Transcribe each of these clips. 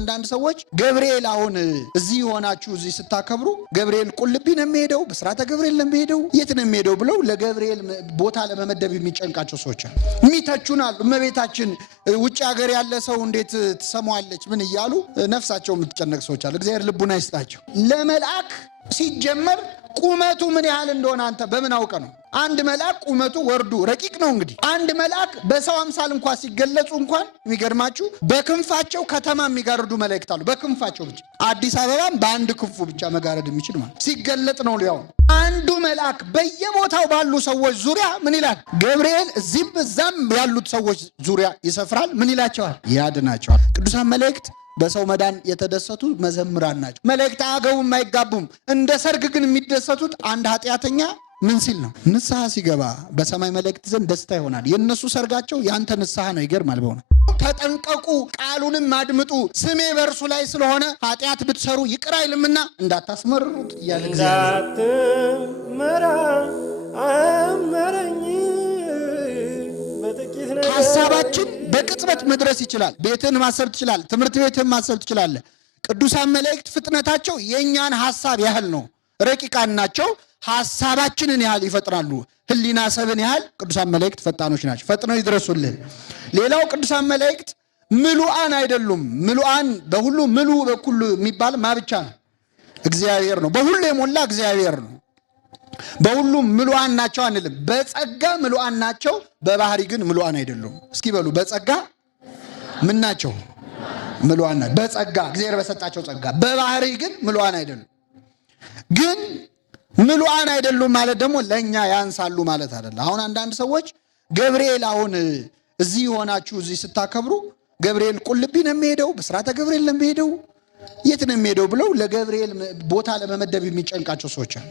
አንዳንድ ሰዎች ገብርኤል አሁን እዚህ ሆናችሁ እዚህ ስታከብሩ ገብርኤል ቁልቢ ነው የሚሄደው፣ በስራተ ገብርኤል ነው የሚሄደው፣ የት ነው የሚሄደው ብለው ለገብርኤል ቦታ ለመመደብ የሚጨንቃቸው ሰዎች አሉ። የሚተቹናል። እመቤታችን ውጭ ሀገር ያለ ሰው እንዴት ትሰማዋለች ምን እያሉ ነፍሳቸው የምትጨነቅ ሰዎች አሉ። እግዚአብሔር ልቡና ይስጣቸው። ለመልአክ ሲጀመር ቁመቱ ምን ያህል እንደሆነ አንተ በምን አውቀ ነው? አንድ መልአክ ቁመቱ ወርዱ ረቂቅ ነው። እንግዲህ አንድ መልአክ በሰው አምሳል እንኳን ሲገለጹ እንኳን የሚገርማችሁ በክንፋቸው ከተማ የሚጋርዱ መላእክት አሉ። በክንፋቸው ብቻ አዲስ አበባም በአንድ ክንፉ ብቻ መጋረድ የሚችል ማለት ሲገለጥ ነው። ሊያው አንዱ መልአክ በየቦታው ባሉ ሰዎች ዙሪያ ምን ይላል? ገብርኤል እዚህም እዛም ያሉት ሰዎች ዙሪያ ይሰፍራል። ምን ይላቸዋል? ያድናቸዋል። ቅዱሳን መላእክት በሰው መዳን የተደሰቱ መዘምራን ናቸው። መላእክት አያገቡም አይጋቡም። እንደ ሰርግ ግን የሚደሰቱት አንድ ኃጢአተኛ ምን ሲል ነው? ንስሐ ሲገባ በሰማይ መላእክት ዘንድ ደስታ ይሆናል። የነሱ ሰርጋቸው ያንተ ንስሐ ነው። ይገርማል በእውነት። ተጠንቀቁ፣ ቃሉንም አድምጡ፣ ስሜ በእርሱ ላይ ስለሆነ ኃጢአት ብትሰሩ ይቅር አይልምና እንዳታስመርሩት እያለ ሐሳባችን በቅጽበት መድረስ ይችላል። ቤትን ማሰብ ትችላል። ትምህርት ቤትን ማሰብ ትችላለህ። ቅዱሳን መላእክት ፍጥነታቸው የእኛን ሐሳብ ያህል ነው። ረቂቃን ናቸው። ሐሳባችንን ያህል ይፈጥናሉ። ህሊና ሰብን ያህል ቅዱሳን መላእክት ፈጣኖች ናቸው። ፈጥነው ይድረሱልን። ሌላው ቅዱሳን መላእክት ምሉአን አይደሉም። ምሉአን በሁሉ ምሉ በኩሉ የሚባል ማብቻ ነው። እግዚአብሔር ነው። በሁሉ የሞላ እግዚአብሔር ነው። በሁሉም ምሉአን ናቸው አንልም። በጸጋ ምሉአን ናቸው። በባህሪ ግን ምሉአን አይደሉም። እስኪ በሉ በጸጋ ምን ናቸው? ምሉአን ናቸው። በጸጋ እግዚአብሔር በሰጣቸው ጸጋ። በባህሪ ግን ምሉአን አይደሉም። ግን ምሉአን አይደሉም ማለት ደግሞ ለኛ ያንሳሉ ማለት አይደለም። አሁን አንዳንድ ሰዎች ገብርኤል አሁን እዚህ ሆናችሁ እዚህ ስታከብሩ ገብርኤል ቁልቢ ነው የሚሄደው፣ በስራተ ገብርኤል ነው የሚሄደው፣ የት ነው የሚሄደው ብለው ለገብርኤል ቦታ ለመመደብ የሚጨንቃቸው ሰዎች አሉ።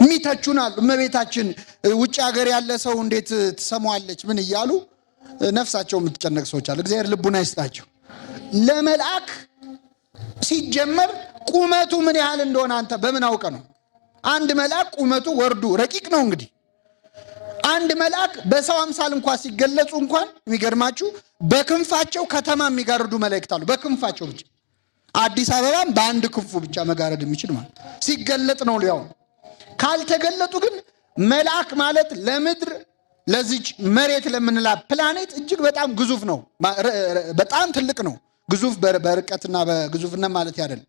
የሚተቹናል። እመቤታችን ውጭ ሀገር ያለ ሰው እንዴት ትሰማዋለች ምን እያሉ ነፍሳቸው የምትጨነቅ ሰዎች አሉ። እግዚአብሔር ልቡና ይስጣቸው። ለመልአክ ሲጀመር ቁመቱ ምን ያህል እንደሆነ አንተ በምን አውቀ ነው? አንድ መልአክ ቁመቱ ወርዱ ረቂቅ ነው። እንግዲህ አንድ መልአክ በሰው አምሳል እንኳን ሲገለጹ እንኳን የሚገርማችሁ በክንፋቸው ከተማ የሚጋርዱ መላእክት አሉ። በክንፋቸው ብቻ አዲስ አበባም በአንድ ክንፉ ብቻ መጋረድ የሚችል ማለት ሲገለጥ ነው። ሊያው ካልተገለጡ ግን መልአክ ማለት ለምድር ለዚች መሬት ለምንላ ፕላኔት እጅግ በጣም ግዙፍ ነው። በጣም ትልቅ ነው። ግዙፍ በርቀትና በግዙፍነት ማለት ያደል።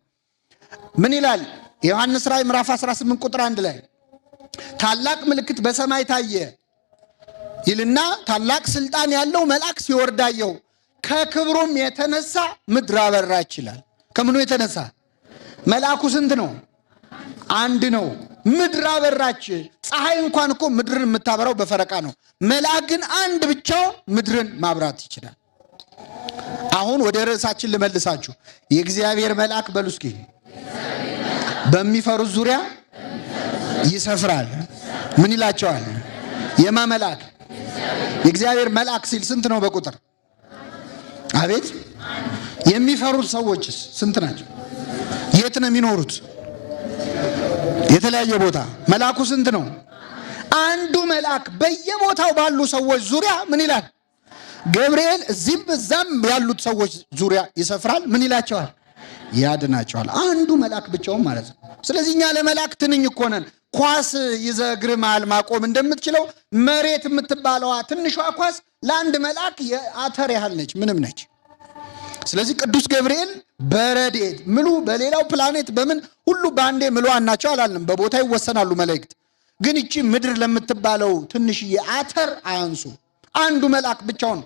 ምን ይላል ዮሐንስ ራእይ ምዕራፍ 18 ቁጥር 1 ላይ ታላቅ ምልክት በሰማይ ታየ ይልና ታላቅ ስልጣን ያለው መልአክ ሲወርድ አየሁ፣ ከክብሩም የተነሳ ምድር አበራች ይላል። ከምኑ የተነሳ? መልአኩ ስንት ነው? አንድ ነው። ምድር አበራች። ፀሐይ እንኳን እኮ ምድርን የምታበራው በፈረቃ ነው። መልአክ ግን አንድ ብቻው ምድርን ማብራት ይችላል። አሁን ወደ ርዕሳችን ልመልሳችሁ። የእግዚአብሔር መልአክ በሉ እስኪ በሚፈሩት ዙሪያ ይሰፍራል። ምን ይላቸዋል? የማ መልአክ? የእግዚአብሔር መልአክ ሲል ስንት ነው በቁጥር? አቤት! የሚፈሩት ሰዎችስ ስንት ናቸው? የት ነው የሚኖሩት? የተለያየ ቦታ። መልአኩ ስንት ነው? አንዱ መልአክ በየቦታው ባሉ ሰዎች ዙሪያ ምን ይላል? ገብርኤል እዚህም እዛም ያሉት ሰዎች ዙሪያ ይሰፍራል። ምን ይላቸዋል? ያድናቸዋል። አንዱ መልአክ ብቻውን ማለት ነው። ስለዚህ እኛ ለመልአክ ትንኝ እኮ ነን። ኳስ ይዘህ እግር መሃል ማቆም እንደምትችለው መሬት የምትባለዋ ትንሿ ኳስ ለአንድ መልአክ የአተር ያህል ነች፣ ምንም ነች። ስለዚህ ቅዱስ ገብርኤል በረድኤት ምሉ በሌላው ፕላኔት በምን ሁሉ በአንዴ ምሉአን ናቸው አላልንም። በቦታ ይወሰናሉ መላእክት። ግን እቺ ምድር ለምትባለው ትንሽዬ አተር አያንሱ። አንዱ መልአክ ብቻውን።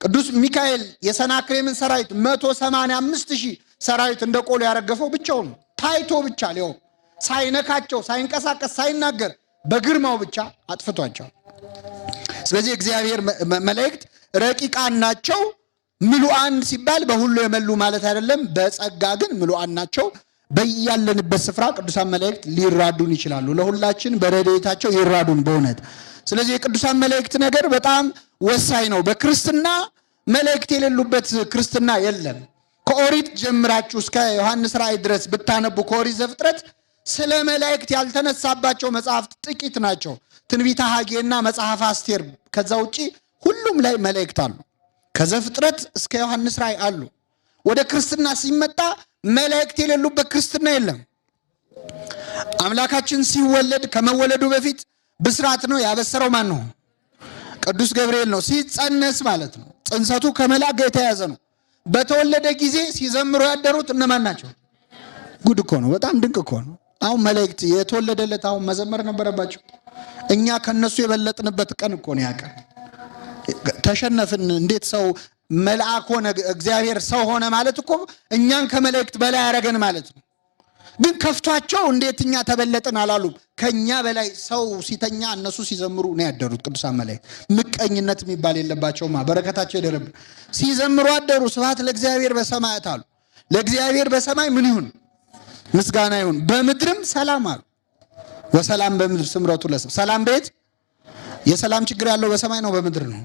ቅዱስ ሚካኤል የሰናክሬምን ሰራዊት 185,000 ሰራዊት እንደ ቆሎ ያረገፈው ብቻውን ታይቶ ብቻ ሊሆን ሳይነካቸው ሳይንቀሳቀስ ሳይናገር በግርማው ብቻ አጥፍቷቸው። ስለዚህ እግዚአብሔር መላእክት ረቂቃን ናቸው። ምሉአን ሲባል በሁሉ የመሉ ማለት አይደለም። በጸጋ ግን ምሉአን ናቸው። በያለንበት ስፍራ ቅዱሳን መላእክት ሊራዱን ይችላሉ። ለሁላችን በረድኤታቸው ይራዱን በእውነት። ስለዚህ የቅዱሳን መላእክት ነገር በጣም ወሳኝ ነው። በክርስትና መላእክት የሌሉበት ክርስትና የለም። ከኦሪት ጀምራችሁ እስከ ዮሐንስ ራእይ ድረስ ብታነቡ ከኦሪት ዘፍጥረት ስለ መላእክት ያልተነሳባቸው መጽሐፍት ጥቂት ናቸው። ትንቢተ ሐጌና መጽሐፍ አስቴር። ከዛ ውጪ ሁሉም ላይ መላእክት አሉ። ከዘፍጥረት እስከ ዮሐንስ ራእይ አሉ። ወደ ክርስትና ሲመጣ መላእክት የሌሉበት ክርስትና የለም። አምላካችን ሲወለድ ከመወለዱ በፊት ብስራት ነው ያበሰረው ማን ነው? ቅዱስ ገብርኤል ነው። ሲጸነስ ማለት ነው ጽንሰቱ ከመላእክት ጋር የተያዘ ነው። በተወለደ ጊዜ ሲዘምሩ ያደሩት እነማን ናቸው? ጉድ እኮ ነው። በጣም ድንቅ እኮ ነው። አሁን መላእክት የተወለደለት አሁን መዘመር ነበረባቸው። እኛ ከነሱ የበለጥንበት ቀን እኮ ነው ያቀን። ተሸነፍን። እንዴት ሰው መልአክ ሆነ እግዚአብሔር ሰው ሆነ ማለት እኮ እኛን ከመላእክት በላይ ያደረገን ማለት ነው። ግን ከፍቷቸው እንዴት እኛ ተበለጥን አላሉም። ከኛ በላይ ሰው ሲተኛ እነሱ ሲዘምሩ ነው ያደሩት ቅዱሳን መላእክት። ምቀኝነት የሚባል የለባቸውማ፣ በረከታቸው ይደረብ። ሲዘምሩ አደሩ። ስብሐት ለእግዚአብሔር በሰማያት አሉ። ለእግዚአብሔር በሰማይ ምን ይሁን? ምስጋና ይሁን፣ በምድርም ሰላም አሉ። ወሰላም በምድር ስምረቱ ለሰብ። ሰላም ቤት የሰላም ችግር ያለው በሰማይ ነው በምድር ነው።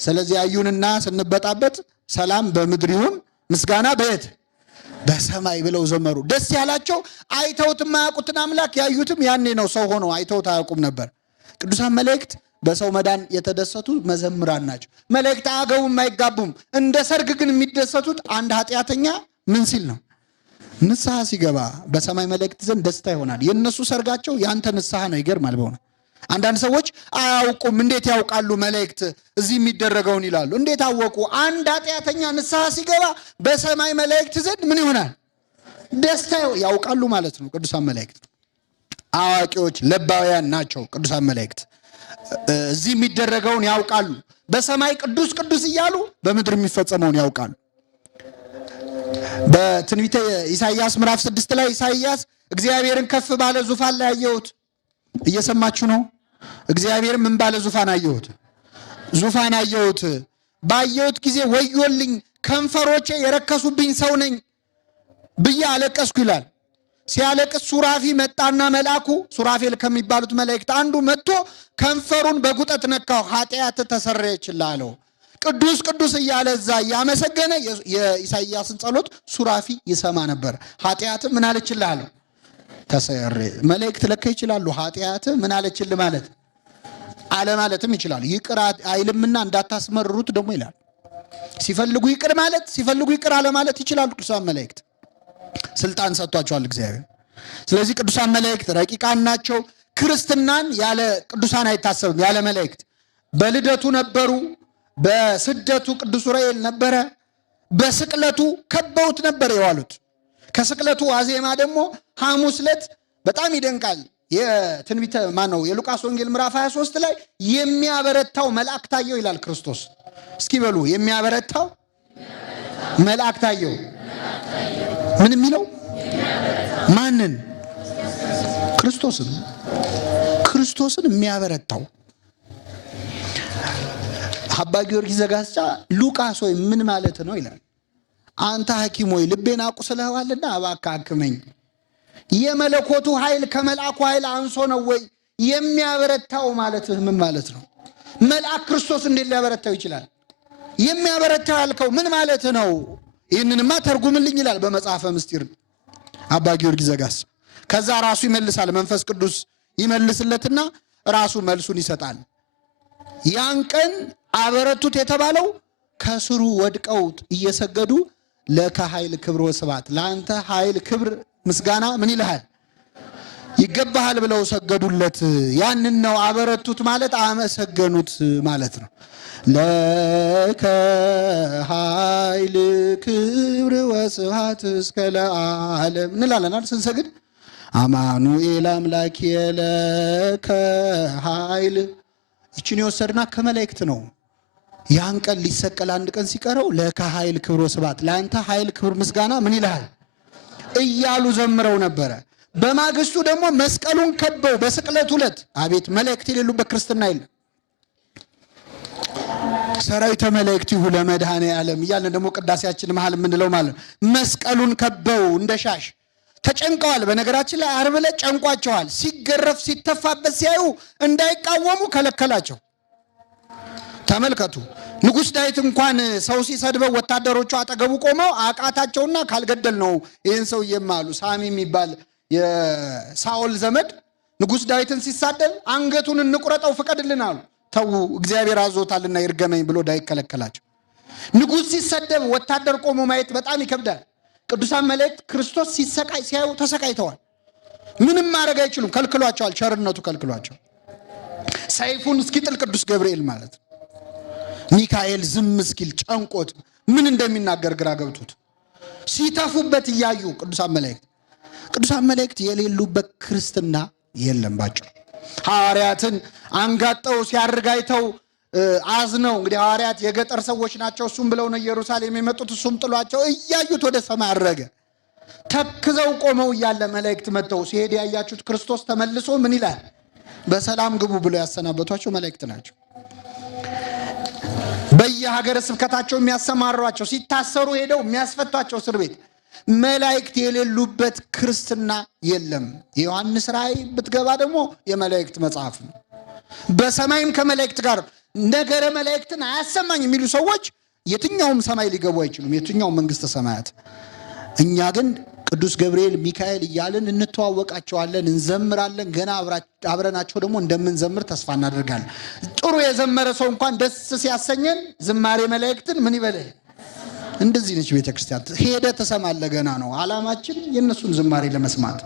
ስለዚህ አዩንና ስንበጣበጥ ሰላም በምድር ይሁን ምስጋና በየት? በሰማይ ብለው ዘመሩ። ደስ ያላቸው አይተውት የማያውቁትን አምላክ ያዩትም ያኔ ነው። ሰው ሆኖ አይተውት አያውቁም ነበር። ቅዱሳን መላእክት በሰው መዳን የተደሰቱ መዘምራን ናቸው። መላእክት አያገቡም አይጋቡም። እንደ ሰርግ ግን የሚደሰቱት አንድ ኃጢአተኛ ምን ሲል ነው? ንስሐ ሲገባ በሰማይ መላእክት ዘንድ ደስታ ይሆናል። የነሱ ሰርጋቸው ያንተ ንስሐ ነው። ይገርማል በእውነት። አንዳንድ ሰዎች አያውቁም። እንዴት ያውቃሉ መላእክት እዚህ የሚደረገውን ይላሉ። እንዴት አወቁ? አንድ ኃጢአተኛ ንስሐ ሲገባ በሰማይ መላእክት ዘንድ ምን ይሆናል? ደስታ ያውቃሉ ማለት ነው። ቅዱሳን መላእክት አዋቂዎች ለባውያን ናቸው። ቅዱሳን መላእክት እዚህ የሚደረገውን ያውቃሉ። በሰማይ ቅዱስ ቅዱስ እያሉ በምድር የሚፈጸመውን ያውቃሉ። በትንቢተ ኢሳይያስ ምዕራፍ 6 ላይ ኢሳይያስ እግዚአብሔርን ከፍ ባለ ዙፋን ላይ አየሁት። እየሰማችሁ ነው? እግዚአብሔርን ምን ባለ ዙፋን አየሁት? ዙፋን አየሁት። ባየሁት ጊዜ ወዮልኝ፣ ከንፈሮቼ የረከሱብኝ ሰው ነኝ ብዬ አለቀስኩ ይላል። ሲያለቅስ ሱራፊ መጣና መልአኩ ሱራፌል ከሚባሉት መላእክት አንዱ መጥቶ ከንፈሩን በጉጠት ነካው። ኃጢአት ተሰረየችልህ አለው። ቅዱስ ቅዱስ እያለ እዛ እያመሰገነ የኢሳይያስን ጸሎት ሱራፊ ይሰማ ነበር። ኃጢአት ምን አለችልህ አለው? ተሰረ። መላእክት ለካ ይችላሉ። ኃጢአት ምን አለችልህ ማለት አለ ማለትም ይችላሉ። ይቅር አይልምና እንዳታስመርሩት ደግሞ ይላል። ሲፈልጉ ይቅር ማለት ሲፈልጉ ይቅር አለ ማለት ይችላሉ። ቅዱሳን መላእክት ስልጣን ሰጥቷቸዋል እግዚአብሔር። ስለዚህ ቅዱሳን መላእክት ረቂቃን ናቸው። ክርስትናን ያለ ቅዱሳን አይታሰብም። ያለ መላእክት በልደቱ ነበሩ። በስደቱ ቅዱስ ዑራኤል ነበረ። በስቅለቱ ከበውት ነበር የዋሉት። ከስቅለቱ ዋዜማ ደግሞ ሐሙስ ዕለት በጣም ይደንቃል። የትንቢተ ማነው የሉቃስ ወንጌል ምዕራፍ 23 ላይ የሚያበረታው መልአክ ታየው ይላል ክርስቶስ። እስኪ በሉ የሚያበረታው መልአክ ታየው። ምን የሚለው ማንን? ክርስቶስን። ክርስቶስን የሚያበረታው አባ ጊዮርጊስ ዘጋስጫ ሉቃስ ወይ ምን ማለት ነው ይላል። አንተ ሐኪም ወይ ልቤን አቁስለዋልና እባክህ አክመኝ። የመለኮቱ ኃይል ከመልአኩ ኃይል አንሶ ነው ወይ? የሚያበረታው ማለት ምን ማለት ነው? መልአክ ክርስቶስ እንዴት ሊያበረታው ይችላል? የሚያበረታው ያልከው ምን ማለት ነው? ይህንንማ ተርጉምልኝ ይላል በመጽሐፈ ምስጢር አባ ጊዮርጊስ ዘጋስጫ። ከዛ ራሱ ይመልሳል። መንፈስ ቅዱስ ይመልስለትና ራሱ መልሱን ይሰጣል። ያን ቀን አበረቱት የተባለው ከስሩ ወድቀው እየሰገዱ ለከ ኃይል ክብር ወስብሐት፣ ለአንተ ኃይል ክብር ምስጋና ምን ይልሃል ይገባሃል ብለው ሰገዱለት። ያንን ነው አበረቱት ማለት አመሰገኑት ማለት ነው። ለከ ኃይል ክብር ወስብሐት እስከ ለዓለም እንላለናል ስንሰግድ። አማኑኤል አምላክ የለከ ኃይል ይችን የወሰድና ከመላእክት ነው። ያን ቀን ሊሰቀል አንድ ቀን ሲቀረው ለከ ኃይል ክብር ወስብሐት፣ ለአንተ ኃይል ክብር ምስጋና ምን ይልሃል እያሉ ዘምረው ነበረ። በማግስቱ ደግሞ መስቀሉን ከበው በስቅለት ዕለት አቤት መላእክት የሌሉበት ክርስትና የለም። ሰራዊተ መላእክቲሁ ለመድኃኔ ዓለም እያልን ደግሞ ቅዳሴያችን መሃል የምንለው ማለት ነው። መስቀሉን ከበው እንደ ሻሽ ተጨንቀዋል። በነገራችን ላይ ዓርብ ዕለት ጨንቋቸዋል። ሲገረፍ ሲተፋበት ሲያዩ እንዳይቃወሙ ከለከላቸው። ተመልከቱ። ንጉሥ ዳዊት እንኳን ሰው ሲሰድበው ወታደሮቹ አጠገቡ ቆመው አቃታቸውና ካልገደል ነው ይህን ሰው የማሉ ሳሚ የሚባል የሳኦል ዘመድ ንጉሥ ዳዊትን ሲሳደብ አንገቱን እንቁረጠው ፍቀድልን አሉ። ተው እግዚአብሔር አዞታልና ይርገመኝ ብሎ ዳዊት ከለከላቸው። ንጉሥ ሲሰደብ ወታደር ቆሞ ማየት በጣም ይከብዳል። ቅዱሳን መላእክት ክርስቶስ ሲሰቃይ ሲያዩ ተሰቃይተዋል። ምንም ማድረግ አይችሉም፣ ከልክሏቸዋል። ቸርነቱ ከልክሏቸው ሰይፉን እስኪጥል ቅዱስ ገብርኤል ማለት ሚካኤል ዝም እስኪል ጨንቆት ምን እንደሚናገር ግራ ገብቶት ሲተፉበት እያዩ ቅዱሳን መላእክት የሌሉበት ክርስትና የለም። ባጭሩ ሐዋርያትን አንጋጠው ሲያርጋይተው አዝነው እንግዲህ ሐዋርያት የገጠር ሰዎች ናቸው። እሱም ብለው ነው ኢየሩሳሌም የመጡት። እሱም ጥሏቸው እያዩት ወደ ሰማይ አረገ። ተክዘው ቆመው እያለ መላእክት መጥተው ሲሄድ ያያችሁት ክርስቶስ ተመልሶ ምን ይላል? በሰላም ግቡ ብለው ያሰናበቷቸው መላእክት ናቸው። በየሀገረ ስብከታቸው የሚያሰማሯቸው፣ ሲታሰሩ ሄደው የሚያስፈቷቸው እስር ቤት መላእክት የሌሉበት ክርስትና የለም። የዮሐንስ ራእይ ብትገባ ደግሞ የመላእክት መጽሐፍ ነው። በሰማይም ከመላእክት ጋር ነገረ መላእክትን አያሰማኝ የሚሉ ሰዎች የትኛውም ሰማይ ሊገቡ አይችሉም፣ የትኛውም መንግስተ ሰማያት። እኛ ግን ቅዱስ ገብርኤል ሚካኤል እያልን እንተዋወቃቸዋለን፣ እንዘምራለን። ገና አብረናቸው ደግሞ እንደምንዘምር ተስፋ እናደርጋለን። ጥሩ የዘመረ ሰው እንኳን ደስ ሲያሰኘን ዝማሬ መላእክትን ምን ይበለ። እንደዚህ ነች ቤተክርስቲያን። ሄደ ተሰማለ ገና ነው ዓላማችን የነሱን ዝማሬ ለመስማት።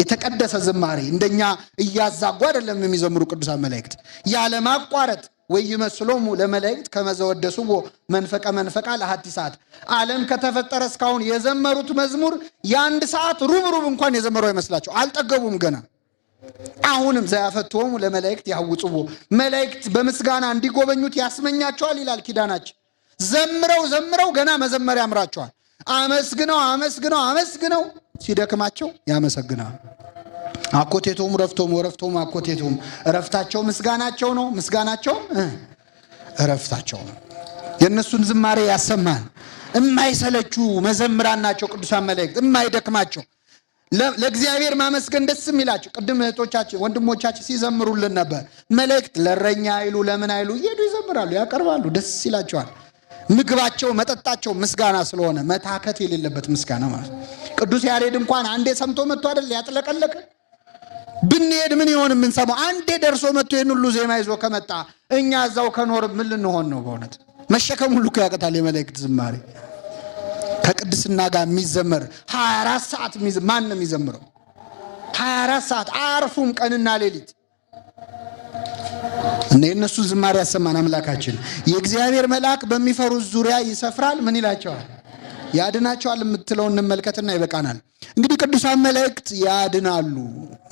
የተቀደሰ ዝማሬ እንደኛ እያዛጉ አይደለም የሚዘምሩ ቅዱሳን መላእክት ያለ ማቋረጥ። ወይመስሎሙ ለመላእክት ከመዘወደሱቦ መንፈቃ ለሐቲ ሰዓት። ዓለም ከተፈጠረ እስካሁን የዘመሩት መዝሙር የአንድ ሰዓት ሩብ እንኳን የዘመሩ አይመስላቸው፣ አልጠገቡም ገና። አሁንም ዘያፈትዎሙ ለመላእክት ያውጽቦ፣ መላእክት በምስጋና እንዲጎበኙት ያስመኛቸዋል ይላል ኪዳናችን። ዘምረው ገና መዘመር ያምራቸዋል። አመስግነው ሲደክማቸው ያመሰግናል። አኮቴቶም ረፍቶም አኮቴቶም፣ ረፍታቸው ምስጋናቸው ነው፣ ምስጋናቸው ረፍታቸው ነው። የእነሱን ዝማሬ ያሰማን። የማይሰለቹ መዘምራን ናቸው ቅዱሳን መላእክት፣ የማይደክማቸው ለእግዚአብሔር ማመስገን ደስ የሚላቸው። ቅድም እህቶቻችን ወንድሞቻችን ሲዘምሩልን ነበር። መላእክት ለእረኛ አይሉ ለምን አይሉ እየሄዱ ይዘምራሉ፣ ያቀርባሉ፣ ደስ ይላቸዋል። ምግባቸው መጠጣቸው ምስጋና ስለሆነ መታከት የሌለበት ምስጋና ማለት። ቅዱስ ያሬድ እንኳን አንዴ ሰምቶ መጥቶ አይደል ያጥለቀለቀ። ብንሄድ ምን ይሆን የምንሰማው? አንዴ ደርሶ መጥቶ ይህን ሁሉ ዜማ ይዞ ከመጣ እኛ እዛው ከኖር ምን ልንሆን ነው? በእውነት መሸከም ሁሉ ያቅታል። የመላእክት ዝማሬ ከቅድስና ጋር የሚዘመር 24 ሰዓት ማን ነው የሚዘምረው? 24 ሰዓት አያርፉም፣ ቀንና ሌሊት። እና የእነሱን ዝማሬ ያሰማን አምላካችን። የእግዚአብሔር መልአክ በሚፈሩት ዙሪያ ይሰፍራል። ምን ይላቸዋል? ያድናቸዋል የምትለውን እንመልከትና ይበቃናል። እንግዲህ ቅዱሳን መላእክት ያድናሉ።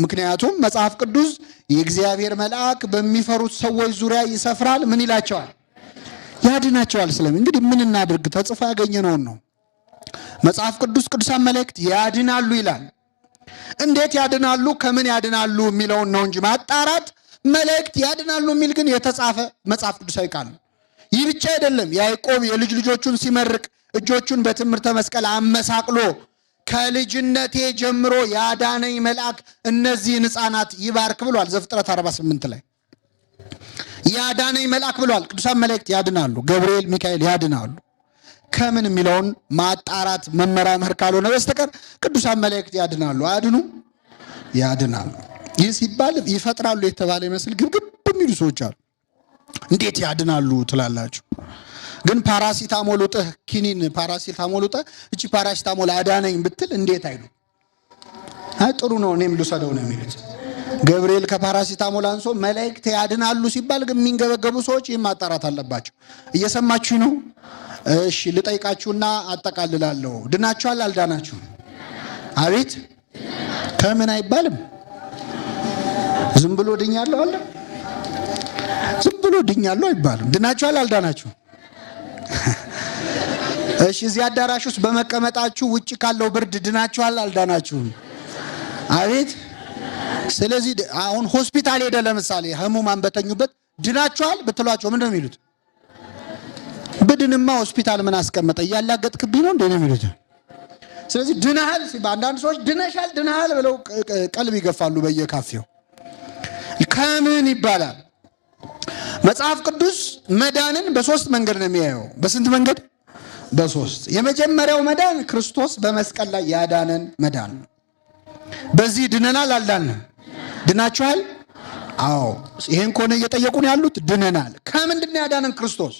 ምክንያቱም መጽሐፍ ቅዱስ የእግዚአብሔር መልአክ በሚፈሩት ሰዎች ዙሪያ ይሰፍራል። ምን ይላቸዋል? ያድናቸዋል። ስለምን እንግዲህ ምን እናድርግ? ተጽፎ ያገኘነውን ነው። መጽሐፍ ቅዱስ ቅዱሳን መላእክት ያድናሉ ይላል። እንዴት ያድናሉ፣ ከምን ያድናሉ የሚለውን ነው እንጂ ማጣራት። መላእክት ያድናሉ የሚል ግን የተጻፈ መጽሐፍ ቅዱሳዊ ቃል ነው። ይህ ብቻ አይደለም። ያዕቆብ የልጅ ልጆቹን ሲመርቅ እጆቹን በትምህርተ መስቀል አመሳቅሎ ከልጅነቴ ጀምሮ ያዳነኝ መልአክ እነዚህን ሕፃናት ይባርክ ብሏል። ዘፍጥረት 48 ላይ ያዳነኝ መልአክ ብሏል። ቅዱሳን መላእክት ያድናሉ። ገብርኤል፣ ሚካኤል ያድናሉ። ከምን የሚለውን ማጣራት መመራመር ካልሆነ በስተቀር ቅዱሳን መላእክት ያድናሉ። አያድኑ? ያድናሉ። ይህ ሲባል ይፈጥራሉ የተባለ ይመስል ግብግብ የሚሉ ሰዎች አሉ። እንዴት ያድናሉ ትላላችሁ? ግን ፓራሲታሞል ውጠህ ኪኒን ፓራሲታሞል ውጠህ እቺ ፓራሲታሞል አዳነኝ ብትል እንዴት አይሉ? አይ ጥሩ ነው እኔም ልውሰደው ነው የሚሉት። ገብርኤል ከፓራሲታሞል አንሶ መላእክት ያድናሉ ሲባል ግን የሚንገበገቡ ሰዎች ይህን ማጣራት አለባቸው። እየሰማችሁ ነው? እሺ ልጠይቃችሁና አጠቃልላለሁ። ድናችኋል? አልዳናችሁም? አቤት ከምን አይባልም። ዝም ብሎ ድኛለሁ አለ። ዝም ብሎ ድኛለሁ አይባልም። ድናችኋል? አልዳናችሁም? እሺ እዚህ አዳራሽ ውስጥ በመቀመጣችሁ ውጭ ካለው ብርድ ድናችኋል? አልዳናችሁም? አቤት። ስለዚህ አሁን ሆስፒታል ሄደ ለምሳሌ ህሙማን በተኙበት ድናችኋል ብትሏቸው ምንድነው የሚሉት? ብድንማ ሆስፒታል ምን አስቀመጠ እያላገጥክብኝ ነው እንዴ ነው የሚሉት። ስለዚህ ድናሃል ሲባል አንዳንድ ሰዎች ድናሃል ብለው ቀልብ ይገፋሉ በየካፌው። ከምን ይባላል? መጽሐፍ ቅዱስ መዳንን በሶስት መንገድ ነው የሚያየው። በስንት መንገድ? በሶስት። የመጀመሪያው መዳን ክርስቶስ በመስቀል ላይ ያዳነን መዳን ነው። በዚህ ድነናል አልዳንም? ድናችኋል? አዎ። ይሄን ከሆነ እየጠየቁን ያሉት ድነናል። ከምንድን ነው ያዳነን ክርስቶስ?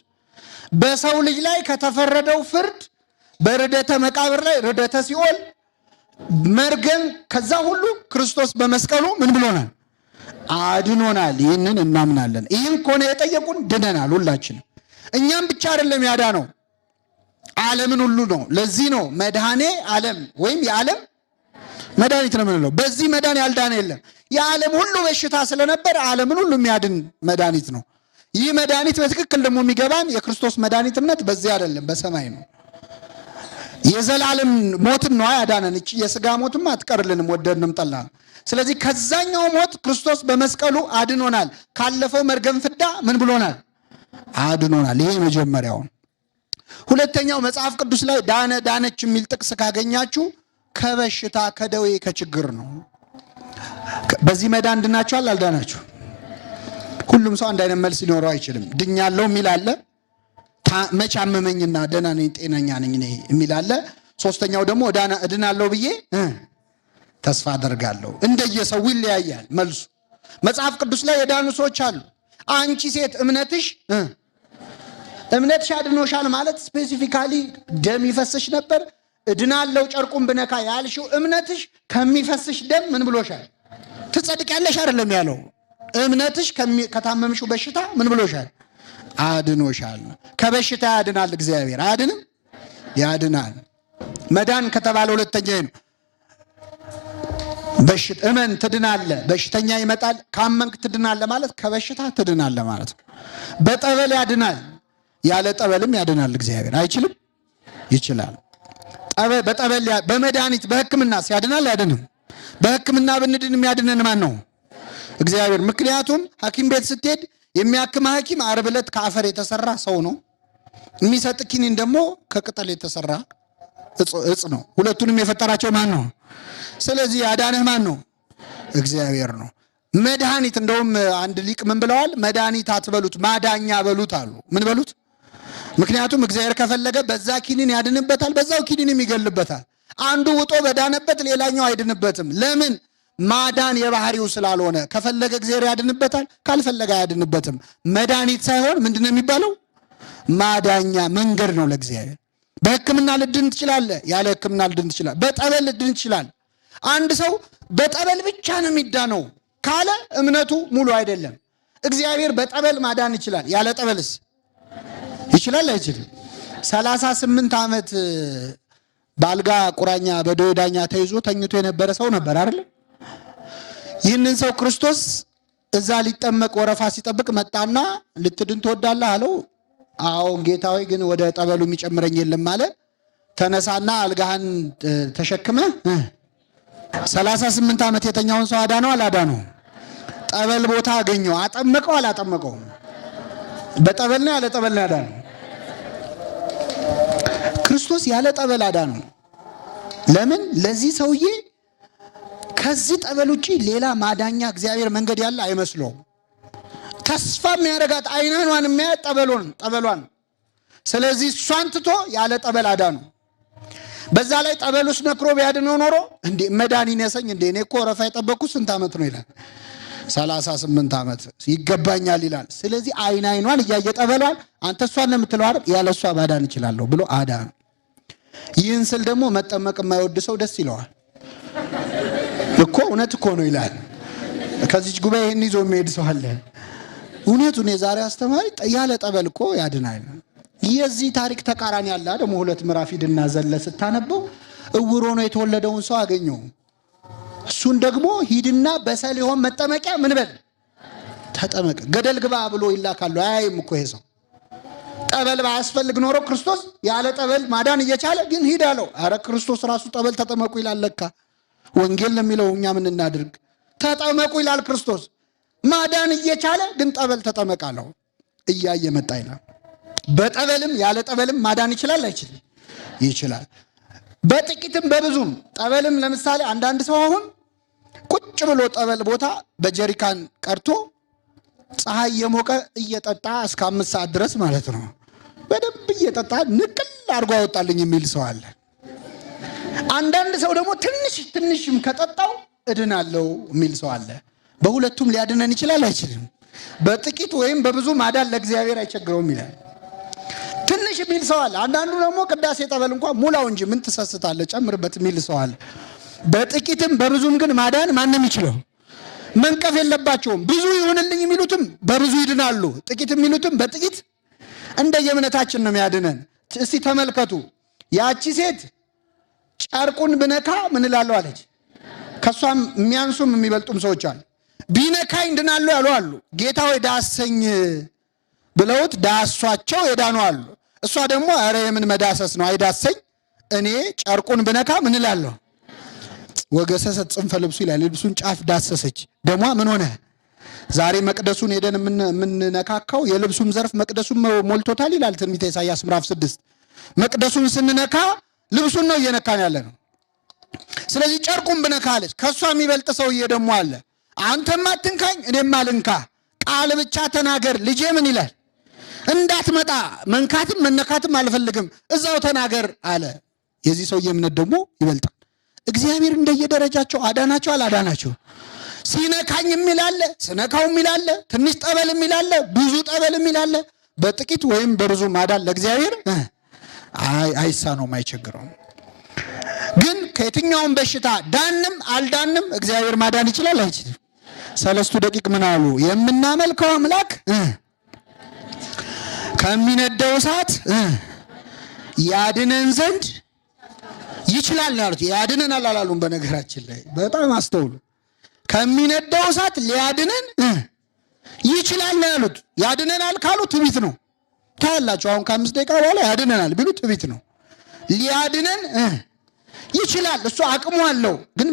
በሰው ልጅ ላይ ከተፈረደው ፍርድ በርደተ መቃብር ላይ ርደተ ሲኦል መርገም ከዛ ሁሉ ክርስቶስ በመስቀሉ ምን ብሎናል? አድኖናል። ይህንን እናምናለን። ይህን ከሆነ የጠየቁን ድነናል ሁላችን። እኛም ብቻ አይደለም ያዳነው ዓለምን ሁሉ ነው። ለዚህ ነው መድኃኔ ዓለም ወይም የዓለም መድኃኒት ነው የምንለው። በዚህ መዳን ያልዳነ የለም። የዓለም ሁሉ በሽታ ስለነበር ዓለምን ሁሉ የሚያድን መድኃኒት ነው። ይህ መድኃኒት በትክክል ደግሞ የሚገባን የክርስቶስ መድኃኒትነት በዚህ አይደለም በሰማይ ነው። የዘላለም ሞትን ነው ያዳነን። እቺ የሥጋ ሞትም አትቀርልንም ወደድንም ጠላን። ስለዚህ ከዛኛው ሞት ክርስቶስ በመስቀሉ አድኖናል። ካለፈው መርገም ፍዳ ምን ብሎናል? አድኖናል። ይሄ መጀመሪያው። ሁለተኛው መጽሐፍ ቅዱስ ላይ ዳነ ዳነች የሚል ጥቅስ ካገኛችሁ ከበሽታ ከደዌ ከችግር ነው። በዚህ መዳን ድናችኋል አልዳናችሁ? ሁሉም ሰው አንድ አይነት መልስ ሊኖረው አይችልም። ድኛለሁ የሚል አለ፣ መቼ አመመኝና ደህና ነኝ ጤነኛ ነኝ የሚል አለ። ሶስተኛው ደግሞ እድናለሁ ብዬ ተስፋ አደርጋለሁ። እንደየሰው ይለያያል መልሱ። መጽሐፍ ቅዱስ ላይ የዳኑ ሰዎች አሉ። አንቺ ሴት እምነትሽ አድኖሻል ማለት ስፔሲፊካሊ ደም ይፈስሽ ነበር እድናለሁ ጨርቁን ብነካ ያልሽው እምነትሽ ከሚፈስሽ ደም ምን ብሎሻል? ትጸድቂያለሽ አይደለም ያለው። እምነትሽ ከታመምሽው በሽታ ምን ብሎሻል? አድኖሻል። ከበሽታ ያድናል እግዚአብሔር። አያድንም? ያድናል። መዳን ከተባለ ሁለተኛ ነው። እመን ትድናለህ። በሽተኛ ይመጣል፣ ካመንክ ትድናለህ ማለት ከበሽታ ትድናለህ ማለት ነው። በጠበል ያድናል፣ ያለ ጠበልም ያድናል እግዚአብሔር። አይችልም? ይችላል። በጠበል በመድኃኒት በሕክምና ሲያድናል ያድንም። በሕክምና ብንድን የሚያድነን ማን ነው? እግዚአብሔር። ምክንያቱም ሐኪም ቤት ስትሄድ የሚያክም ሐኪም ዓርብ ዕለት ከአፈር የተሰራ ሰው ነው። የሚሰጥ ኪኒን ደግሞ ከቅጠል የተሰራ እጽ ነው። ሁለቱንም የፈጠራቸው ማን ነው? ስለዚህ ያዳነህ ማን ነው? እግዚአብሔር ነው። መድኃኒት እንደውም አንድ ሊቅ ምን ብለዋል? መድኃኒት አትበሉት ማዳኛ በሉት አሉ። ምን በሉት? ምክንያቱም እግዚአብሔር ከፈለገ በዛ ኪኒን ያድንበታል፣ በዛው ኪኒንም ይገልበታል። አንዱ ውጦ በዳነበት ሌላኛው አይድንበትም። ለምን? ማዳን የባህሪው ስላልሆነ። ከፈለገ እግዚአብሔር ያድንበታል፣ ካልፈለገ አያድንበትም። መድኃኒት ሳይሆን ምንድነው የሚባለው? ማዳኛ መንገድ ነው ለእግዚአብሔር። በሕክምና ልድን ትችላለህ፣ ያለ ሕክምና ልድን ትችላለህ። በጠበል ልድን ትችላለህ። አንድ ሰው በጠበል ብቻ ነው የሚዳነው ካለ እምነቱ ሙሉ አይደለም። እግዚአብሔር በጠበል ማዳን ይችላል። ያለ ጠበልስ ይችላል አይችልም? 38 ዓመት በአልጋ ቁራኛ በደዌ ዳኛ ተይዞ ተኝቶ የነበረ ሰው ነበር አይደል? ይህንን ሰው ክርስቶስ እዛ ሊጠመቅ ወረፋ ሲጠብቅ መጣና ልትድን ትወዳለህ አለው። አዎ ጌታ ሆይ ግን ወደ ጠበሉ የሚጨምረኝ የለም አለ። ተነሳና አልጋህን ተሸክመ 38 ዓመት የተኛውን ሰው አዳነው አላዳነው? ጠበል ቦታ አገኘው። አጠመቀው አላጠመቀው? በጠበል ነው ያለ ጠበል ነው ያዳነው? ክርስቶስ ያለ ጠበል አዳነው። ለምን? ለዚህ ሰውዬ ከዚህ ጠበል ውጪ ሌላ ማዳኛ እግዚአብሔር መንገድ ያለ አይመስለውም። ተስፋ የሚያደርጋት አይኗን የሚያያት ጠበሏን። ስለዚህ እሷን ትቶ ያለ ጠበል አዳነው። በዛ ላይ ጠበሉስ ነክሮ ቢያድነው ኖሮ እንዴ መዳን ይነሰኝ እንዴ እኔ እኮ ወረፋ የጠበቅኩት ስንት ዓመት ነው ይላል። 38 ዓመት ይገባኛል ይላል። ስለዚህ አይኗን እያየ ጠበሏን አንተ እሷን ነው የምትለው አይደል? ያለ እሷ ማዳን እችላለሁ ብሎ አዳነ። ይህን ስል ደግሞ መጠመቅ የማይወድ ሰው ደስ ይለዋል እኮ። እውነት እኮ ነው ይላል። ከዚች ጉባኤ ይህን ይዞ የሚሄድ ሰው አለ። እውነቱን የዛሬ አስተማሪ ያለ ጠበል እኮ ያድናል። የዚህ ታሪክ ተቃራኒ ያለ ደግሞ 2 ምዕራፍ ሂድና ዘለ ስታነበው እውር ሆኖ የተወለደውን ሰው አገኘው። እሱን ደግሞ ሂድና በሰሊሆም መጠመቂያ ምን በል ተጠመቀ። ገደል ግባ ብሎ ይላካሉ። አያይም እኮ ይሄ ሰው። ጠበል ባያስፈልግ ኖሮ ክርስቶስ ያለ ጠበል ማዳን እየቻለ ግን ሂድ አለው። አረ ክርስቶስ ራሱ ጠበል ተጠመቁ ይላል። ለካ ወንጌል ለሚለው እኛ ምን እናድርግ? ተጠመቁ ይላል ክርስቶስ። ማዳን እየቻለ ግን ጠበል ተጠመቃለሁ እያየ መጣ ይላል። በጠበልም ያለ ጠበልም ማዳን ይችላል አይችልም? ይችላል። በጥቂትም በብዙም ጠበልም ለምሳሌ አንዳንድ ሰው አሁን ቁጭ ብሎ ጠበል ቦታ በጀሪካን ቀርቶ ፀሐይ የሞቀ እየጠጣ እስከ 5 ሰዓት ድረስ ማለት ነው በደንብ እየጠጣ ንቅል አድርጎ ያወጣልኝ የሚል ሰው አለ። አንዳንድ ሰው ደግሞ ትንሽም ከጠጣው እድናለሁ የሚል ሰው አለ። በሁለቱም ሊያድነን ይችላል አይችልም? በጥቂት ወይም በብዙ ማዳን ለእግዚአብሔር አይቸግረውም ይላል። ትንሽ የሚል ሰው አለ። አንዳንዱ ደግሞ ቅዳሴ ጠበል እንኳን ሙላው እንጂ ምን ትሰስታለህ ጨምርበት የሚል ሰው አለ። በጥቂትም በብዙም ግን ማዳን ማንም ይችላል። መንቀፍ የለባቸውም። ብዙ ይሁንልኝ የሚሉትም በብዙ ይድናሉ፣ ጥቂት የሚሉትም በጥቂት እንደየእምነታችን ነው የሚያድነን። እስቲ ተመልከቱ። ያቺ ሴት ጨርቁን ብነካ ምን እላለሁ አለች። ከሷም የሚያንሱም የሚበልጡም ሰዎች አሉ። ቢነካኝ እንድናለሁ ያሉ አሉ። ጌታ ሆይ ዳሰኝ ብለውት ዳሷቸው የዳኑ አሉ። እሷ ደግሞ ኧረ የምን መዳሰስ ነው አይዳሰኝ፣ እኔ ጨርቁን ብነካ ምን እላለሁ። ወገሰሰት ጽንፈ ልብሱ ይላል። ልብሱን ጫፍ ዳሰሰች። ደሟ ምን ሆነ? ዛሬ መቅደሱን ሄደን የምንነካካው የልብሱም ዘርፍ መቅደሱን ሞልቶታል ይላል ትንቢተ ኢሳይያስ ምዕራፍ 6። መቅደሱን ስንነካ ልብሱን ነው እየነካን ያለ ነው። ስለዚህ ጨርቁን ብነካ አለች። ከሷ የሚበልጥ ሰውዬ ደግሞ አለ። አንተማ አትንካኝ እኔማ ልንካ፣ ቃል ብቻ ተናገር ልጄ ምን ይላል እንዳትመጣ፣ መንካትም መነካትም አልፈልግም እዛው ተናገር አለ። የዚህ ሰውዬ እምነት ደግሞ ይበልጣል። እግዚአብሔር እንደየደረጃቸው አዳናቸው አላዳናቸው። ሲነካኝ የሚላለ ስነካው የሚላለ ትንሽ ጠበል የሚላለ ብዙ ጠበል የሚላለ በጥቂት ወይም በብዙ ማዳን ለእግዚአብሔር አይሳነውም፣ አይቸግረውም። ግን ከየትኛውም በሽታ ዳንም አልዳንም እግዚአብሔር ማዳን ይችላል አይችልም? ሰለስቱ ደቂቅ ምን አሉ? የምናመልከው አምላክ ከሚነደው እሳት ያድነን ዘንድ ይችላል ነው ያሉት። ያድነናል አላሉም። በነገራችን ላይ በጣም አስተውሉ። ከሚነደው እሳት ሊያድነን ይችላል ነው ያሉት። ያድነናል ካሉ ትዕቢት ነው። ታያላችሁ። አሁን ከ5 ደቂቃ በኋላ ያድነናል ቢሉ ትዕቢት ነው። ሊያድነን ይችላል፣ እሱ አቅሙ አለው። ግን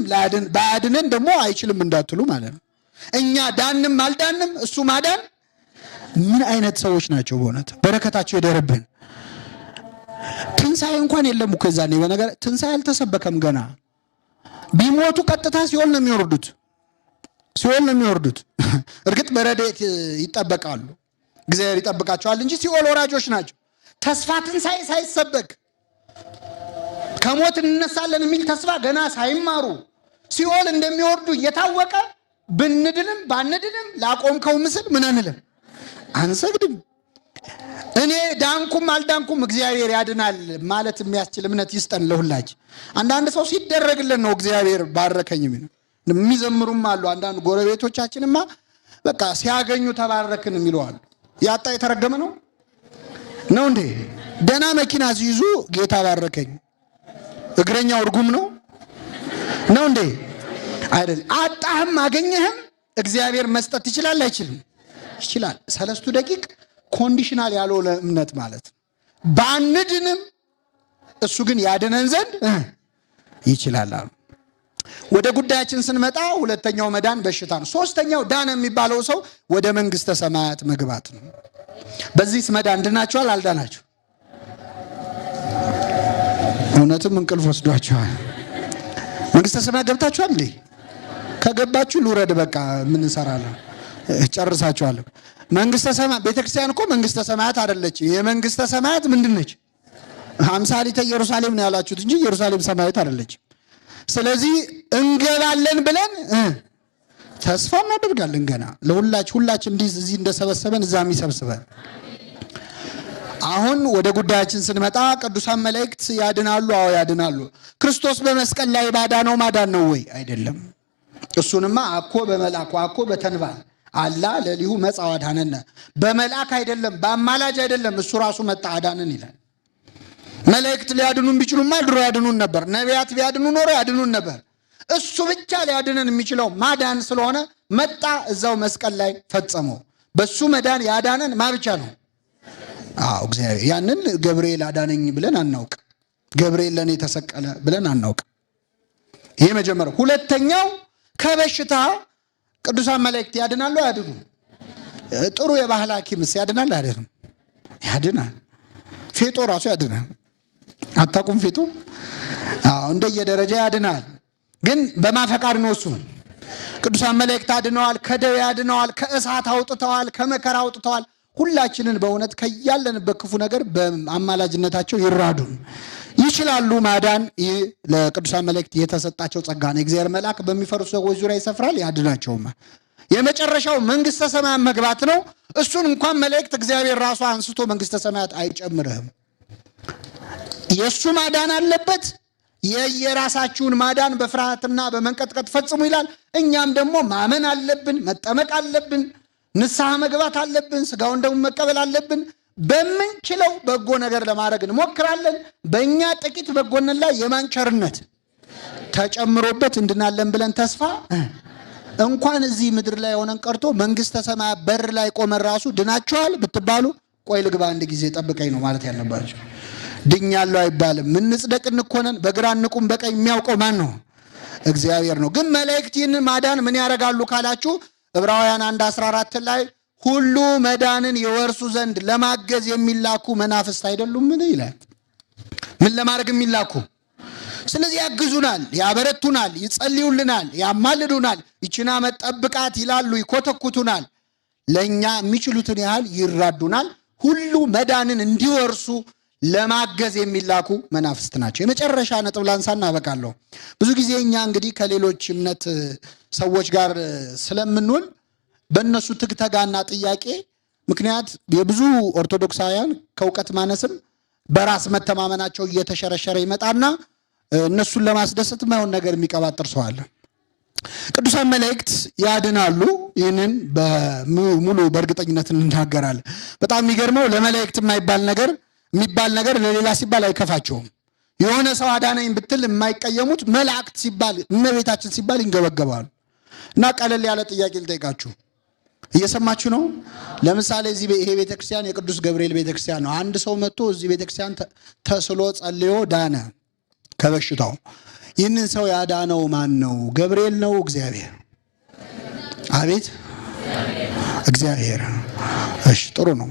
ባያድነን ደግሞ አይችልም እንዳትሉ ማለት ነው። እኛ ዳንም አልዳንም እሱ ማዳን። ምን አይነት ሰዎች ናቸው በእውነት! በረከታቸው ይደርብን። ትንሣኤ እንኳን የለም እኮ የዛኔ። በነገር ትንሣኤ አልተሰበከም ገና። ቢሞቱ ቀጥታ ሲኦል ነው የሚወርዱት፣ ሲኦል ነው የሚወርዱት። እርግጥ በረድኤት ይጠበቃሉ፣ እግዚአብሔር ይጠብቃቸዋል እንጂ ሲኦል ወራጆች ናቸው። ተስፋ ትንሣኤ ሳይሰበክ ከሞት እንነሳለን የሚል ተስፋ ገና ሳይማሩ ሲኦል እንደሚወርዱ እየታወቀ ብንድንም ባንድንም ላቆምከው ምስል ምን አንልም፣ አንሰግድም። እኔ ዳንኩም አልዳንኩም እግዚአብሔር ያድናል ማለት የሚያስችል እምነት ይስጠን ለሁላችን። አንዳንድ ሰው ሲደረግልን ነው እግዚአብሔር ባረከኝ የሚዘምሩም አሉ። አንዳንድ ጎረቤቶቻችንማ በቃ ሲያገኙ ተባረክን የሚለዋሉ። ያጣ የተረገመ ነው እንዴ? ደህና መኪና ሲይዙ ጌታ ባረከኝ፣ እግረኛው እርጉም ነው እንዴ? አይደል? አጣህም አገኘህም እግዚአብሔር መስጠት ይችላል አይችልም? ይችላል። ሰለስቱ ደቂቅ ኮንዲሽናል ያልሆነ እምነት ማለት ነው። ባንድንም እሱ ግን ያድነን ዘንድ ይችላል። ወደ ጉዳያችን ስንመጣ ሁለተኛው መዳን በሽታ ነው። ሶስተኛው ዳነ የሚባለው ሰው ወደ መንግስተ ሰማያት መግባት ነው። በዚህስ መዳን ድናችኋል አልዳናችሁ? እውነትም እንቅልፍ ወስዷችኋል? መንግስተ ሰማያት ገብታችኋል እንዴ? ከገባችሁ ልውረድ በቃ ምን እንሰራለን? ጨርሳችኋለሁ። መንግስተ ሰማያት ቤተክርስቲያን እኮ መንግስተ ሰማያት አይደለች። የመንግስተ ሰማያት ምንድነች? አምሳሊተ ኢየሩሳሌም ነው ያላችሁት እንጂ ኢየሩሳሌም ሰማያዊት አይደለች። ስለዚህ እንገባለን ብለን ተስፋ እናደርጋለን። ገና ሁላችን እንዲህ እዚህ እንደሰበሰበን እዛም ይሰብስበን። አሁን ወደ ጉዳያችን ስንመጣ ቅዱሳን መላእክት ያድናሉ? አዎ ያድናሉ። ክርስቶስ በመስቀል ላይ ባዳነው ማዳን ነው ወይ? አይደለም። እሱንማ አኮ በመልአኩ አኮ በተንባል አላ ለሊሁ መጻ አዳነነ። በመልአክ አይደለም፣ በአማላጅ አይደለም፣ እሱ ራሱ መጣ አዳነን ይላል። መላእክት ሊያድኑን ቢችሉማ ድሮ ያድኑን ነበር። ነቢያት ቢያድኑ ኖሮ ያድኑን ነበር። እሱ ብቻ ሊያድነን የሚችለው ማዳን ስለሆነ መጣ፣ እዛው መስቀል ላይ ፈጸመው። በሱ መዳን ያዳነን ማ ብቻ ነው? እግዚአብሔር። ያንን ገብርኤል አዳነኝ ብለን አናውቅ፣ ገብርኤል ለኔ ተሰቀለ ብለን አናውቅ። ይሄ መጀመሪያው። ሁለተኛው ከበሽታ ቅዱሳን መላእክት ያድናሉ አያድኑ? ጥሩ የባህል ሐኪምስ ያድናል አያድንም? ያድናል። ፌጦ ራሱ ያድናል። አታውቁም? ፌጦ እንደየደረጃ ያድናል። ግን በማፈቃድ ነው እሱ። ቅዱሳን መላእክት አድነዋል፣ ከደዌ ያድነዋል፣ ከእሳት አውጥተዋል፣ ከመከራ አውጥተዋል። ሁላችንን በእውነት ከያለንበት ክፉ ነገር በአማላጅነታቸው ይራዱን ይችላሉ ማዳን። ይህ ለቅዱሳን መላእክት የተሰጣቸው ጸጋ ነው። የእግዚአብሔር መልአክ በሚፈሩ ሰዎች ዙሪያ ይሰፍራል ያድናቸውም። የመጨረሻው መንግስተ ሰማያት መግባት ነው። እሱን እንኳን መላእክት እግዚአብሔር ራሱ አንስቶ መንግስተ ሰማያት አይጨምርህም። የሱ ማዳን አለበት። የየራሳችሁን ማዳን በፍርሃትና በመንቀጥቀጥ ፈጽሙ ይላል። እኛም ደግሞ ማመን አለብን፣ መጠመቅ አለብን፣ ንስሐ መግባት አለብን፣ ስጋውን ደግሞ መቀበል አለብን። በምንችለው በጎ ነገር ለማድረግ እንሞክራለን። በእኛ ጥቂት በጎነት ላይ የማን ቸርነት ተጨምሮበት እንድናለን ብለን ተስፋ እንኳን እዚህ ምድር ላይ ሆነን ቀርቶ መንግስተ ሰማያት በር ላይ ቆመን ራሱ ድናችኋል ብትባሉ ቆይ ልግባ አንድ ጊዜ ጠብቀኝ ነው ማለት ያለባቸው። ድኛለሁ አይባልም። ምን ንጽደቅ እንኮነን በግራ እንቁም በቀኝ የሚያውቀው ማን ነው? እግዚአብሔር ነው። ግን መላእክት ይህንን ማዳን ምን ያደርጋሉ ካላችሁ ዕብራውያን 1:14 ላይ ሁሉ መዳንን የወርሱ ዘንድ ለማገዝ የሚላኩ መናፍስት አይደሉም ምን ይላል? ምን ለማድረግ የሚላኩ? ስለዚህ ያግዙናል፣ ያበረቱናል፣ ይጸልዩልናል፣ ያማልዱናል። ይችና መጠብቃት ይላሉ፣ ይኮተኩቱናል። ለኛ የሚችሉትን ያህል ይራዱናል። ሁሉ መዳንን እንዲወርሱ ለማገዝ የሚላኩ መናፍስት ናቸው። የመጨረሻ ነጥብ ላንሳና አበቃለሁ። ብዙ ጊዜ እኛ እንግዲህ ከሌሎች እምነት ሰዎች ጋር ስለምንውል በእነሱ ትግተጋና ጥያቄ ምክንያት የብዙ ኦርቶዶክሳውያን ከእውቀት ማነስም በራስ መተማመናቸው እየተሸረሸረ ይመጣና እነሱን ለማስደሰት ማይሆን ነገር የሚቀባጥር ሰው አለ። ቅዱሳን መላእክት ያድናሉ። ይህንን በሙሉ በእርግጠኝነት እንናገራለን። በጣም የሚገርመው ለመላእክት የሚባል ነገር ለሌላ ሲባል አይከፋቸውም። የሆነ ሰው አዳነኝ ብትል የማይቀየሙት መላእክት ሲባል እመቤታችን ሲባል ይንገበገባሉ። እና ቀለል ያለ ጥያቄ ልጠይቃችሁ፣ እየሰማችሁ ነው? ለምሳሌ ይሄ ቤተክርስቲያን የቅዱስ ገብርኤል ቤተክርስቲያን ነው። አንድ ሰው መጥቶ እዚህ ቤተክርስቲያን ተስሎ ጸልዮ ዳነ ከበሽታው። ይህንን ሰው ያዳነው ማን ነው? ገብርኤል ነው? እግዚአብሔር? አቤት እግዚአብሔር። እሺ ጥሩ ነው።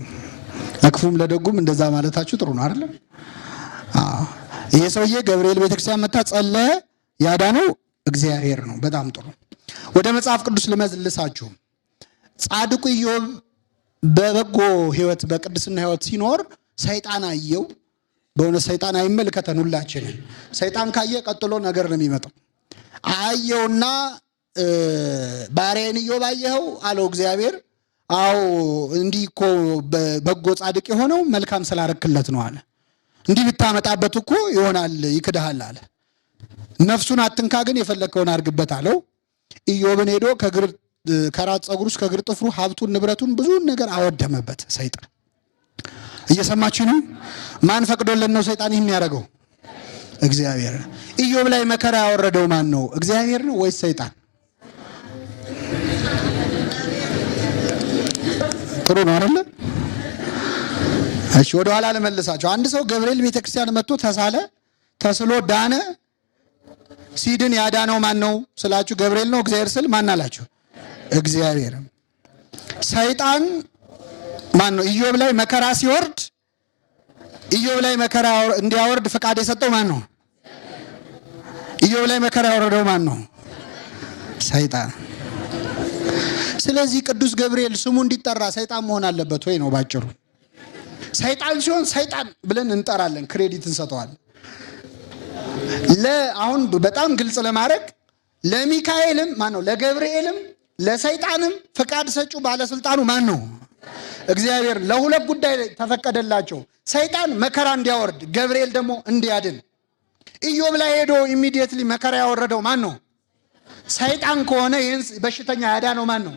ለክፉም ለደጉም እንደዛ ማለታችሁ ጥሩ ነው አይደለም? ይሄ ሰውዬ ገብርኤል ቤተክርስቲያን መጣ ጸለየ፣ ያዳነው እግዚአብሔር ነው። በጣም ጥሩ። ወደ መጽሐፍ ቅዱስ ልመልሳችሁ። ጻድቁ ኢዮብ በበጎ ህይወት በቅድስና ህይወት ሲኖር ሰይጣን አየው። በእውነት ሰይጣን አይመልከተን ሁላችንን። ሰይጣን ካየ ቀጥሎ ነገር ነው የሚመጣው። አየውና ባሪያዬን ኢዮብ አየኸው አለው እግዚአብሔር። አዎ እንዲህ እኮ በጎ ጻድቅ የሆነው መልካም ስላረክለት ነው አለ። እንዲህ ብታመጣበት እኮ ይሆናል ይክድሃል አለ። ነፍሱን አትንካ ግን የፈለከውን አድርግበት አለው። ኢዮብን ሄዶ ከራስ ፀጉሩ እስከ እግር ጥፍሩ ሀብቱን ንብረቱን ብዙ ነገር አወደመበት ሰይጣን። እየሰማችሁ ነው? ማን ፈቅዶለት ነው ሰይጣን ይህን ያደረገው? እግዚአብሔር። ኢዮብ ላይ መከራ ያወረደው ማን ነው? እግዚአብሔር ነው ወይስ ሰይጣን? ጥሩ ነው አይደለ? እሺ ወደ ኋላ ልመልሳችሁ። አንድ ሰው ገብርኤል ቤተክርስቲያን መጥቶ ተሳለ፣ ተስሎ ዳነ። ሲድን ያዳነው ማን ነው ስላችሁ ገብርኤል ነው እግዚአብሔር ስል ማን አላችሁ? እግዚአብሔር። ሰይጣን ማን ነው? ኢዮብ ላይ መከራ ሲወርድ ኢዮብ ላይ መከራ እንዲያወርድ ፈቃድ የሰጠው ማን ነው? ኢዮብ ላይ መከራ ያወረደው ማን ነው? ሰይጣን። ስለዚህ ቅዱስ ገብርኤል ስሙ እንዲጠራ ሰይጣን መሆን አለበት ወይ ነው ባጭሩ። ሰይጣን ሲሆን ሰይጣን ብለን እንጠራለን፣ ክሬዲት እንሰጠዋለን። አሁን በጣም ግልጽ ለማድረግ ለሚካኤልም ማን ነው? ለገብርኤልም ለሰይጣንም ፈቃድ ሰጪው ባለስልጣኑ ማን ነው? እግዚአብሔር። ለሁለት ጉዳይ ተፈቀደላቸው። ሰይጣን መከራ እንዲያወርድ፣ ገብርኤል ደግሞ እንዲያድን። ኢዮብ ላይ ሄዶ ኢሚዲየትሊ መከራ ያወረደው ማን ነው? ሰይጣን ከሆነ ይህን በሽተኛ ያዳነው ማን ነው?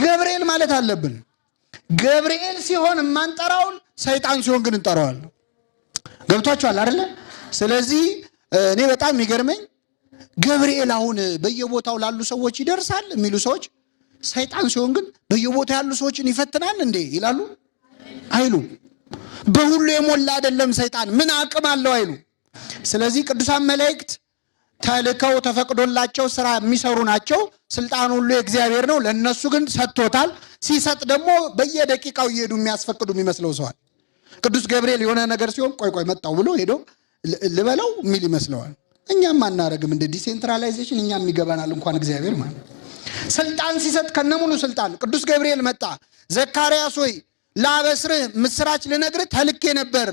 ገብርኤል ማለት አለብን። ገብርኤል ሲሆን የማንጠራውን ሰይጣን ሲሆን ግን እንጠራዋለን። ገብቷችኋል አይደለ? ስለዚህ እኔ በጣም የሚገርመኝ ገብርኤል አሁን በየቦታው ላሉ ሰዎች ይደርሳል የሚሉ ሰዎች፣ ሰይጣን ሲሆን ግን በየቦታው ያሉ ሰዎችን ይፈትናል እንዴ ይላሉ አይሉ። በሁሉ የሞላ አይደለም ሰይጣን፣ ምን አቅም አለው አይሉ። ስለዚህ ቅዱሳን መላእክት ተልከው ተፈቅዶላቸው ስራ የሚሰሩ ናቸው። ስልጣን ሁሉ የእግዚአብሔር ነው። ለነሱ ግን ሰጥቶታል። ሲሰጥ ደግሞ በየደቂቃው እየሄዱ የሚያስፈቅዱ የሚመስለው ሰዋል። ቅዱስ ገብርኤል የሆነ ነገር ሲሆን ቆይ መጣው ብሎ ሄዶ ልበለው የሚል ይመስለዋል። እኛም አናረግም እንደ ዲሴንትራላይዜሽን። እኛም ይገባናል እንኳን እግዚአብሔር ማለት ስልጣን ሲሰጥ ከነሙሉ ስልጣን። ቅዱስ ገብርኤል መጣ። ዘካርያስ ሆይ ላበስርህ ምስራች ልነግርህ ተልኬ ነበር፣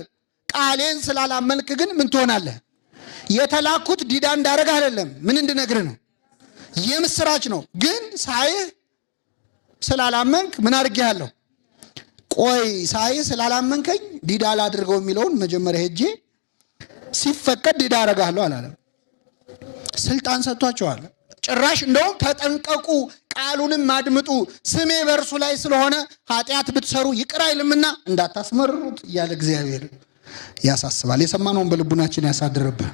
ቃሌን ስላላመልክ ግን ምን ትሆናለህ? የተላኩት ዲዳ እንዳረግ አይደለም፣ ምን እንድነግርህ ነው? የምስራች ነው። ግን ሳይህ ስላላመንክ ምን አድርጌሃለሁ? ቆይ ሳይህ ስላላመንከኝ ዲዳ ላድርገው የሚለውን መጀመሪያ ሄጄ ሲፈቀድ ዲዳ አደርጋለሁ አላለም። ስልጣን ሰጥቷቸዋል። ጭራሽ እንደውም ተጠንቀቁ፣ ቃሉንም አድምጡ፣ ስሜ በእርሱ ላይ ስለሆነ ኃጢአት ብትሰሩ ይቅር አይልምና እንዳታስመርሩት እያለ እግዚአብሔር ያሳስባል። የሰማነውን በልቡናችን ያሳድርብህ።